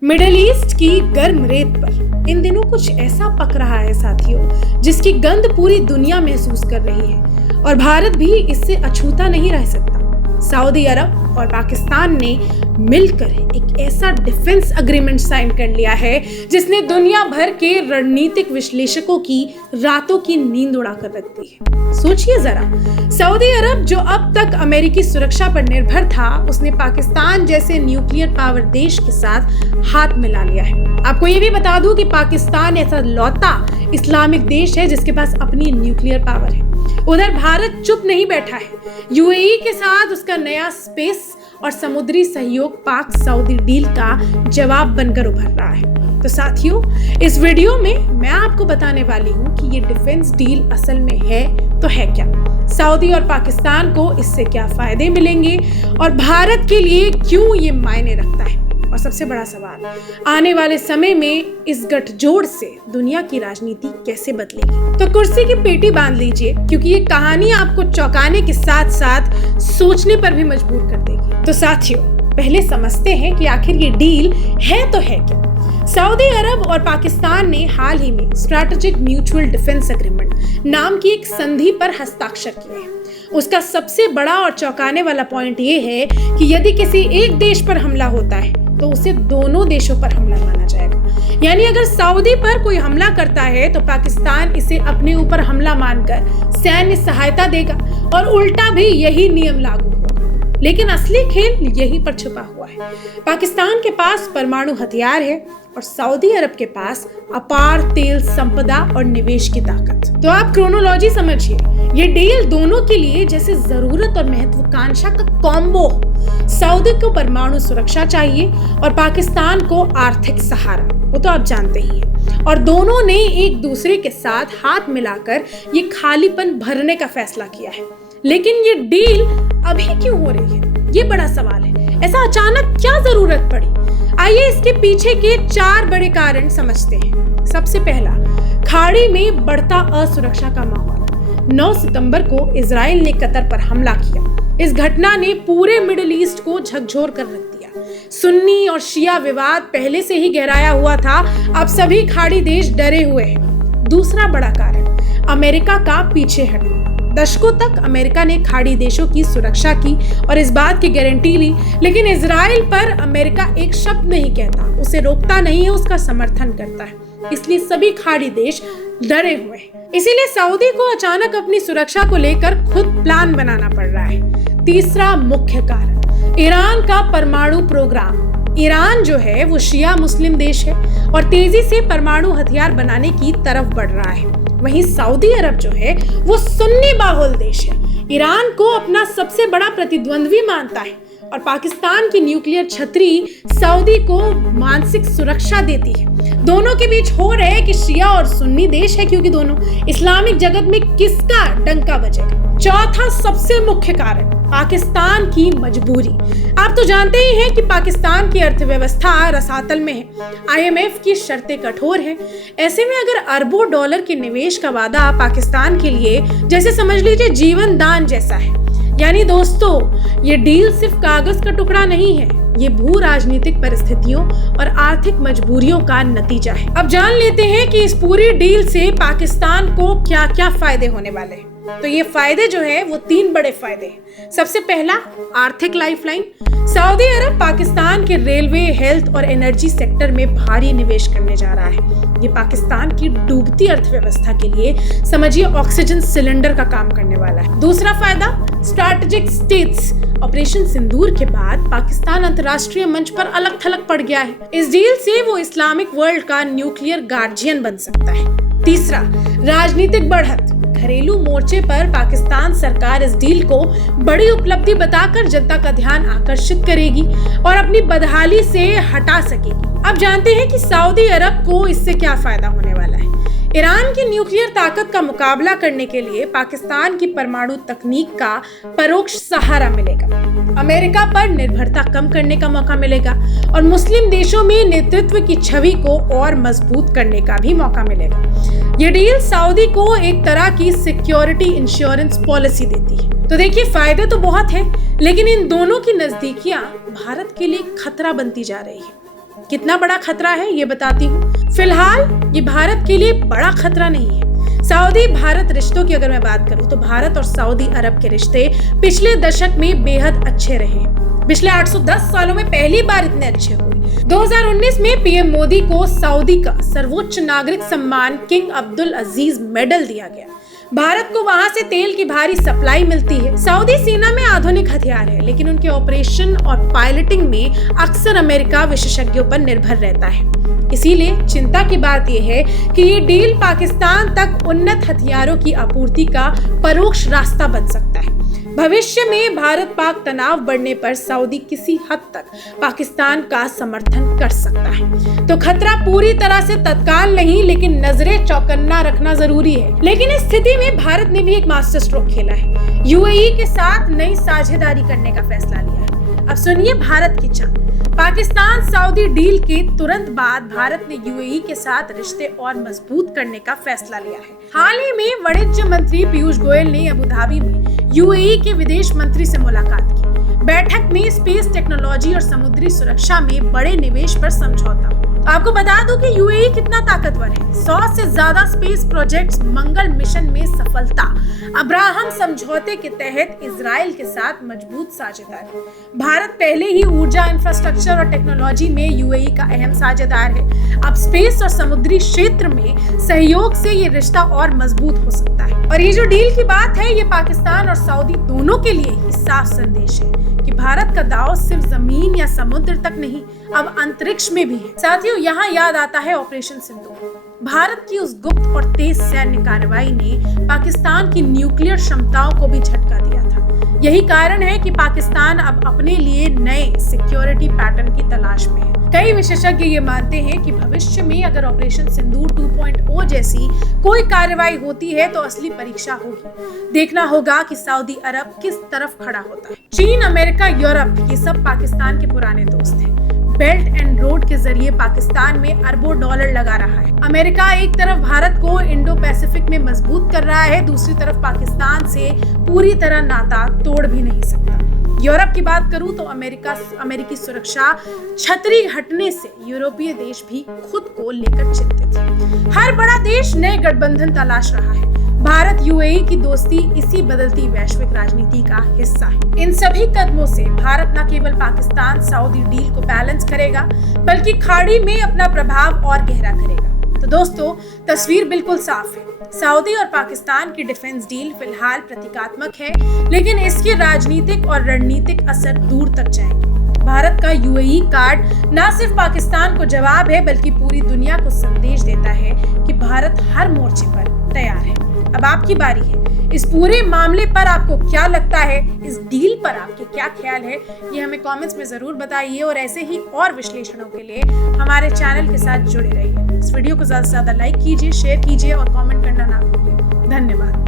Middle east की गर्म रेत पर इन दिनों कुछ ऐसा पक रहा है साथियों, जिसकी गंध पूरी दुनिया महसूस कर रही है और भारत भी इससे अछूता नहीं रह सकता। सऊदी अरब और पाकिस्तान ने मिलकर एक ऐसा डिफेंस एग्रीमेंट साइन कर लिया है जिसने दुनिया भर के रणनीतिक विश्लेषकों की रातों की नींद उड़ाकर रख दी है। सोचिए जरा, सऊदी अरब जो अब तक अमेरिकी सुरक्षा पर निर्भर था, उसने पाकिस्तान जैसे न्यूक्लियर पावर देश के साथ हाथ मिला लिया है। आपको ये भी बता दूं कि पाकिस्तान ऐसा लौता इस्लामिक देश है जिसके पास अपनी न्यूक्लियर पावर है। उधर भारत चुप नहीं बैठा है। यूएई के साथ उसका नया स्पेस और समुद्री सहयोग पाक सऊदी डील का जवाब बनकर उभर रहा है। तो साथियों, इस वीडियो में मैं आपको बताने वाली हूँ कि ये डिफेंस डील असल में है तो है क्या, सऊदी और पाकिस्तान को इससे क्या फायदे मिलेंगे और भारत के लिए क्यों ये मायने रखता है, और सबसे बड़ा सवाल, आने वाले समय में इस गठजोड़ से दुनिया की राजनीति कैसे बदलेगी। तो कुर्सी की पेटी बांध लीजिए, क्योंकि ये कहानी आपको चौंकाने के साथ साथ सोचने पर भी मजबूर कर देगी। तो साथियों, पहले समझते हैं कि आखिर ये डील है तो है क्या। सऊदी अरब और पाकिस्तान ने हाल ही में स्ट्रैटेजिक म्यूचुअल डिफेंस एग्रीमेंट नाम की एक संधि पर हस्ताक्षर किए हैं। उसका सबसे बड़ा और चौंकाने वाला पॉइंट ये है कि यदि किसी एक देश पर हमला होता है तो उसे दोनों देशों पर हमला माना जाएगा। यानी अगर सऊदी पर कोई हमला करता है तो पाकिस्तान इसे अपने ऊपर हमला मानकर सैन्य सहायता देगा और उल्टा भी यही नियम लागू होगा। लेकिन असली खेल यहीं पर छुपा हुआ है। पाकिस्तान के पास परमाणु हथियार है और सऊदी अरब के पास अपार तेल संपदा और निवेश की ताकत। तो आप क्रोनोलॉजी समझिए, ये डील दोनों के लिए जैसे जरूरत और महत्वाकांक्षा का कॉम्बो। सऊदी को परमाणु सुरक्षा चाहिए और पाकिस्तान को आर्थिक सहारा, वो तो आप जानते ही हैं। और दोनों ने एक दूसरे के साथ हाथ मिलाकर ये खालीपन भरने का फैसला किया है। लेकिन ये डील अभी क्यों हो रही है, ये बड़ा सवाल है। ऐसा अचानक क्या जरूरत पड़ी? आइए इसके पीछे के 4 बड़े कारण समझते हैं। सबसे पहला, खाड़ी में बढ़ता असुरक्षा का माहौल। 9 सितंबर को इजराइल ने कतर पर हमला किया। इस घटना ने पूरे मिडिल ईस्ट को झकझोर कर रख दिया। सुन्नी और शिया विवाद पहले से ही गहराया हुआ था, अब सभी खाड़ी देश डरे हुए हैं। दूसरा बड़ा कारण, अमेरिका का पीछे हटना। दशकों तक अमेरिका ने खाड़ी देशों की सुरक्षा की और इस बात की गारंटी ली, लेकिन इजराइल पर अमेरिका एक शब्द नहीं कहता, उसे रोकता नहीं है, उसका समर्थन करता है। इसलिए सभी खाड़ी देश डरे हुए हैं। इसीलिए सऊदी को अचानक अपनी सुरक्षा को लेकर खुद प्लान बनाना पड़ रहा है। तीसरा मुख्य कारण, ईरान का परमाणु प्रोग्राम। ईरान जो है वो शिया मुस्लिम देश है और तेजी से परमाणु हथियार बनाने की तरफ बढ़ रहा है। वहीं सऊदी अरब जो है वो सुन्नी बाहुल देश है, ईरान को अपना सबसे बड़ा प्रतिद्वंद्वी मानता है और पाकिस्तान की न्यूक्लियर छतरी सऊदी को मानसिक सुरक्षा देती है। दोनों के बीच हो रहे कि शिया और सुन्नी देश है, क्योंकि दोनों इस्लामिक जगत में किसका डंका बजेगा। चौथा सबसे मुख्य कारण, पाकिस्तान की मजबूरी। आप तो जानते ही हैं कि पाकिस्तान की अर्थव्यवस्था रसातल में है, IMF की शर्तें कठोर हैं। ऐसे में अगर अरबों डॉलर के निवेश का वादा पाकिस्तान के लिए जैसे समझ लीजिए जीवन दान जैसा है। यानी दोस्तों, ये डील सिर्फ कागज का टुकड़ा नहीं है, ये भू राजनीतिक परिस्थितियों और आर्थिक मजबूरियों का नतीजा है। अब जान लेते हैं कि इस पूरी डील से पाकिस्तान को क्या क्या फायदे होने वाले हैं। तो ये फायदे जो है वो 3 बड़े फायदे हैं। सबसे पहला, आर्थिक लाइफलाइन। सऊदी अरब पाकिस्तान के रेलवे, हेल्थ और एनर्जी सेक्टर में भारी निवेश करने जा रहा है। ये पाकिस्तान की डूबती अर्थव्यवस्था के लिए समझिए ऑक्सीजन सिलेंडर का काम करने वाला है। दूसरा फायदा, स्ट्रैटेजिक स्टेट्स। ऑपरेशन सिंदूर के बाद पाकिस्तान अंतर्राष्ट्रीय मंच पर अलग थलग पड़ गया है। इस डील से वो इस्लामिक वर्ल्ड का न्यूक्लियर गार्जियन बन सकता है। तीसरा, राजनीतिक बढ़त। घरेलू मोर्चे पर पाकिस्तान सरकार इस डील को बड़ी उपलब्धि बताकर जनता का ध्यान आकर्षित करेगी और अपनी बदहाली से हटा सकेगी। अब जानते हैं कि सऊदी अरब को इससे क्या फायदा होने वाला है। ईरान की न्यूक्लियर ताकत का मुकाबला करने के लिए पाकिस्तान की परमाणु तकनीक का परोक्ष सहारा मिलेगा। अमेरिका पर निर्भरता कम करने का मौका मिलेगा और मुस्लिम देशों में नेतृत्व की छवि को और मजबूत करने का भी मौका मिलेगा। ये डील सऊदी को एक तरह की सिक्योरिटी इंश्योरेंस पॉलिसी देती है। तो देखिए, फायदे तो बहुत है, लेकिन इन दोनों की नजदीकियां भारत के लिए खतरा बनती जा रही है। कितना बड़ा खतरा है ये बताती हूँ। फिलहाल ये भारत के लिए बड़ा खतरा नहीं है। सऊदी भारत रिश्तों की अगर मैं बात करूं तो भारत और सऊदी अरब के रिश्ते पिछले दशक में बेहद अच्छे रहे। पिछले 810 सालों में पहली बार इतने अच्छे हुए। 2019 में पीएम मोदी को सऊदी का सर्वोच्च नागरिक सम्मान किंग अब्दुल अजीज मेडल दिया गया। भारत को वहां से तेल की भारी सप्लाई मिलती है। सऊदी सेना में आधुनिक हथियार है, लेकिन उनके ऑपरेशन और पायलटिंग में अक्सर अमेरिका विशेषज्ञों पर निर्भर रहता है। इसीलिए चिंता की बात यह है कि ये डील पाकिस्तान तक उन्नत हथियारों की आपूर्ति का परोक्ष रास्ता बन सकता है। भविष्य में भारत पाक तनाव बढ़ने पर सऊदी किसी हद तक पाकिस्तान का समर्थन कर सकता है। तो खतरा पूरी तरह से तत्काल नहीं, लेकिन नजरें चौकन्ना रखना जरूरी है। लेकिन इस स्थिति में भारत ने भी एक मास्टर स्ट्रोक खेला है। यूएई के साथ नई साझेदारी करने का फैसला लिया है। अब सुनिए भारत की चाल। पाकिस्तान सऊदी डील के तुरंत बाद भारत ने यूएई के साथ रिश्ते और मजबूत करने का फैसला लिया है। हाल ही में वाणिज्य मंत्री पीयूष गोयल ने अबू धाबी में यूएई के विदेश मंत्री से मुलाकात की। बैठक में स्पेस टेक्नोलॉजी और समुद्री सुरक्षा में बड़े निवेश पर समझौता हुआ। आपको बता दूं कि यूएई कितना ताकतवर है। 100 से ज्यादा स्पेस प्रोजेक्ट्स, मंगल मिशन में सफलता, अब्राहम समझौते के तहत इजराइल के साथ मजबूत साझेदारी। भारत पहले ही ऊर्जा इंफ्रास्ट्रक्चर और टेक्नोलॉजी में यूएई का अहम साझेदार है। अब स्पेस और समुद्री क्षेत्र में सहयोग से ये रिश्ता और मजबूत हो सकता है। और ये जो डील की बात है, ये पाकिस्तान और सऊदी दोनों के लिए ही साफ संदेश है कि भारत का दांव सिर्फ जमीन या समुद्र तक नहीं, अब अंतरिक्ष में भी है। साथियों, यहाँ याद आता है ऑपरेशन सिंदूर। भारत की उस गुप्त और तेज सैन्य कार्रवाई ने पाकिस्तान की न्यूक्लियर क्षमताओं को भी झटका दिया था। यही कारण है कि पाकिस्तान अब अपने लिए नए सिक्योरिटी पैटर्न की तलाश में है। कई विशेषज्ञ ये मानते हैं कि भविष्य में अगर ऑपरेशन सिंदूर 2.0 जैसी कोई कार्रवाई होती है तो असली परीक्षा होगी। देखना होगा कि सऊदी अरब किस तरफ खड़ा होता है। चीन, अमेरिका, यूरोप, ये सब पाकिस्तान के पुराने दोस्त हैं। बेल्ट एंड रोड के जरिए पाकिस्तान में अरबों डॉलर लगा रहा है। अमेरिका एक तरफ भारत को इंडो पैसिफिक में मजबूत कर रहा है, दूसरी तरफ पाकिस्तान से पूरी तरह नाता तोड़ भी नहीं सकता। यूरोप की बात करूं तो अमेरिकी सुरक्षा छतरी हटने से यूरोपीय देश भी खुद को लेकर चिंतित है। हर बड़ा देश नए गठबंधन तलाश रहा है। भारत यूएई की दोस्ती इसी बदलती वैश्विक राजनीति का हिस्सा है। इन सभी कदमों से भारत न केवल पाकिस्तान सऊदी डील को बैलेंस करेगा, बल्कि खाड़ी में अपना प्रभाव और गहरा करेगा। तो दोस्तों, तस्वीर बिल्कुल साफ है। सऊदी और पाकिस्तान की डिफेंस डील फिलहाल प्रतीकात्मक है, लेकिन इसके राजनीतिक और रणनीतिक असर दूर तक जाएंगे। भारत का यूएई कार्ड न सिर्फ पाकिस्तान को जवाब है, बल्कि पूरी दुनिया को संदेश देता है कि भारत हर मोर्चे पर तैयार है। अब आपकी बारी है। इस पूरे मामले पर आपको क्या लगता है? इस डील पर आपके क्या ख्याल है? ये हमें कमेंट्स में जरूर बताइए और ऐसे ही और विश्लेषणों के लिए हमारे चैनल के साथ जुड़े रहिए। इस वीडियो को ज्यादा से ज्यादा लाइक कीजिए, शेयर कीजिए और कमेंट करना ना भूलिए। धन्यवाद।